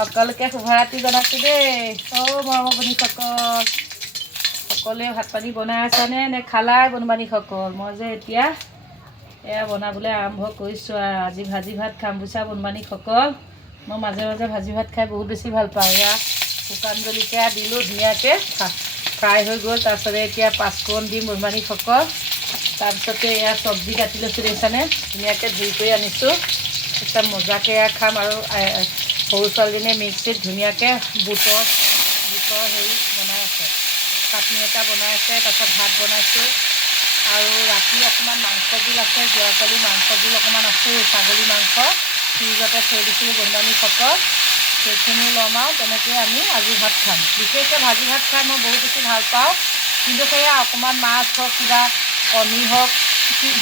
সকলোকে শুভৰাত্ৰি জনাইছোঁ দেই। মৰমৰ বন্ধুসকল, সকলোৱে ভাত পানী বনাই আছেনে নে খালাই বনবানীসকল? মই যে এতিয়া এয়া বনাবলৈ আৰম্ভ কৰিছোঁ আৰু আজি ভাজি ভাত খাম বুইছা বনবানীসকল। মই মাজে মাজে ভাজি ভাত খাই বহুত বেছি ভাল পাওঁ। এয়া শুকান জলকীয়া দিলোঁ ধুনীয়াকৈ ফ্ৰাই হৈ গ'ল। তাৰপিছতে এতিয়া পাঁচফোৰণ দিম বনবানীসকল। তাৰপিছতে এয়া চব্জি কাটি লৈছোঁ দেখিছানে, ধুনীয়াকৈ ধুই কৰি আনিছোঁ। এতিয়া মজাকৈ এয়া খাম আৰু সৰু ছোৱালীজনীয়ে মিক্সিত ধুনীয়াকৈ বুটৰ হেৰি বনাই আছে, চাটনি এটা বনাই আছে। তাৰপিছত ভাত বনাইছোঁ আৰু ৰাতি অকণমান মাংস জোল আছে, যোৱাকালি মাংস জোল অকণমান আছে, ছাগলী মাংস ফ্ৰিজতে থৈ দিছিলোঁ বনবানীসকল। সেইখিনি ল'ম আৰু তেনেকৈ আমি আজি ভাত খাম। বিশেষকৈ ভাজি ভাত খাই মই বহুত বেছি ভাল পাওঁ, কিন্তু সেয়া অকণমান মাছ হওক কিবা কণী হওক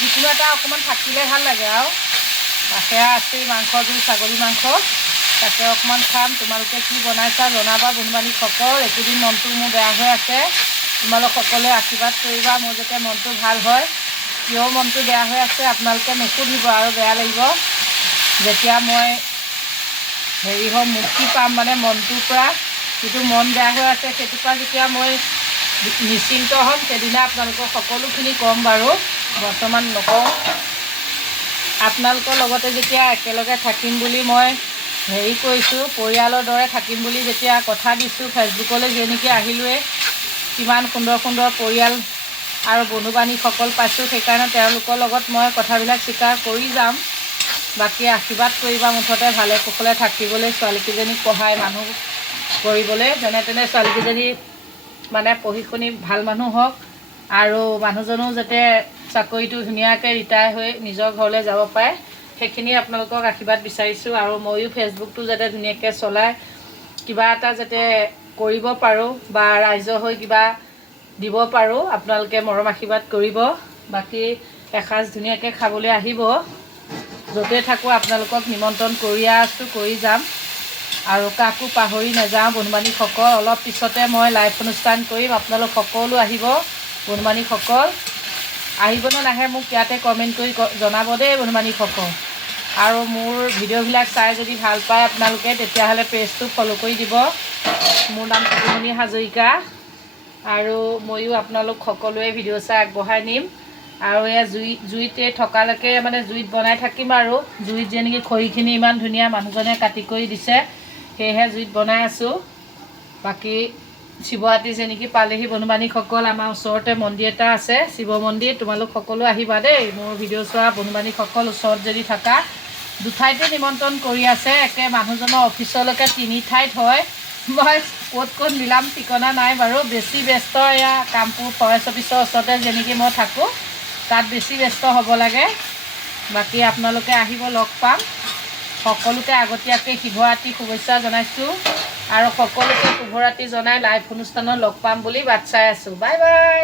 যিকোনো এটা অকণমান থাকিলে ভাল লাগে আৰু। সেয়া আছেই মাংস জোল, ছাগলী মাংস, তাকে অকণমান খাম। তোমালোকে কি বনাইছা জনাবা বনবানীসকল। এইকেইদিন মনটো মোৰ বেয়া হৈ আছে, তোমালোক সকলোৱে আশীৰ্বাদ কৰিবা মোৰ যাতে মনটো ভাল হয়। কিয় মনটো বেয়া হৈ আছে আপোনালোকে নুসুধিব আৰু বেয়া লাগিব। যেতিয়া মই হেৰি হ'ম, মুক্তি পাম মানে মনটোৰ পৰা, যিটো মন বেয়া হৈ আছে সেইটোৰ পৰা যেতিয়া মই নিশ্চিন্ত হ'ম সেইদিনা আপোনালোকক সকলোখিনি ক'ম বাৰু, বৰ্তমান নকওঁ। আপোনালোকৰ লগতে যেতিয়া একেলগে থাকিম বুলি মই হেৰি কৰিছোঁ, পৰিয়ালৰ দৰে থাকিম বুলি যেতিয়া কথা দিছোঁ, ফেচবুকলৈ যেনেকৈ আহিলোঁৱেই, কিমান সুন্দৰ সুন্দৰ পৰিয়াল আৰু বন্ধু বান্ধৱীসকল পাইছোঁ। সেইকাৰণে তেওঁলোকৰ লগত মই কথাবিলাক স্বীকাৰ কৰি যাম। বাকী আশীৰ্বাদ কৰিবা মুঠতে ভালে কুশলে থাকিবলৈ, ছোৱালীকেইজনীক পঢ়াই মানুহ কৰিবলৈ, যেনে তেনে ছোৱালীকেইজনী মানে পঢ়ি শুনি ভাল মানুহ হওক আৰু মানুহজনো যাতে চাকৰিটো ধুনীয়াকৈ ৰিটায়াৰ হৈ নিজৰ ঘৰলৈ যাব পাৰে, সেইখিনি আপোনালোকক আশীৰ্বাদ বিচাৰিছোঁ। আৰু ময়ো ফেচবুকটো যাতে ধুনীয়াকৈ চলাই কিবা এটা যাতে কৰিব পাৰোঁ বা ৰাইজৰ হৈ কিবা দিব পাৰোঁ, আপোনালোকে মৰম আশীৰ্বাদ কৰিব। বাকী এসাঁজ ধুনীয়াকৈ খাবলৈ আহিব, য'তে থাকোঁ আপোনালোকক নিমন্ত্ৰণ কৰি আছোঁ, কৰি যাম আৰু কাকো পাহৰি নাযাওঁ বনবানীসকল। অলপ পিছতে মই লাইভ অনুষ্ঠান কৰিম, আপোনালোক সকলো আহিব বনবানীসকল। আহিবনে নাহে মোক ইয়াতে কমেণ্ট কৰি জনাব দেই বনবানীসকল। আৰু মোৰ ভিডিঅ'বিলাক চাই যদি ভাল পায় আপোনালোকে তেতিয়াহ'লে পেজটো ফ'ল' কৰি দিব। মোৰ নাম টুটুমণি হাজৰিকা আৰু ময়ো আপোনালোক সকলোৱে ভিডিঅ' চাই আগবঢ়াই নিম। আৰু এয়া জুইতে থকালৈকে মানে জুইত বনাই থাকিম আৰু জুইত যেনেকৈ খৰিখিনি ইমান ধুনীয়া মানুহজনে কাটি কৰি দিছে, সেয়েহে জুইত বনাই আছোঁ। বাকী শিৱৰাত্ৰি যেনেকৈ পালেহি বনবানীসকল, আমাৰ ওচৰতে মন্দিৰ এটা আছে শিৱ মন্দিৰ, তোমালোক সকলো আহিবা দেই মোৰ ভিডিঅ' চোৱা বনবানীসকল। ওচৰত যদি থাকা, দুঠাইতে নিমন্ত্ৰণ কৰি আছে, একে মানুহজনৰ অফিচলৈকে 3 ঠাইত হয়। মই ক'ত ক'ত মিলাম ঠিকনা নাই বাৰু, বেছি ব্যস্ত এয়া কামপুৰ ফৰেষ্ট অফিচৰ ওচৰতে যেনেকৈ মই থাকোঁ তাত বেছি ব্যস্ত হ'ব লাগে। বাকী আপোনালোকে আহিব, লগ পাম। সকলোকে আগতীয়াকৈ শিৱৰাত্ৰি শুভেচ্ছা জনাইছোঁ আৰু সকলোকে শুভৰাত্ৰি জনাই লাইভ অনুষ্ঠানত লগ পাম বুলি বাট চাই আছোঁ। Bye bye.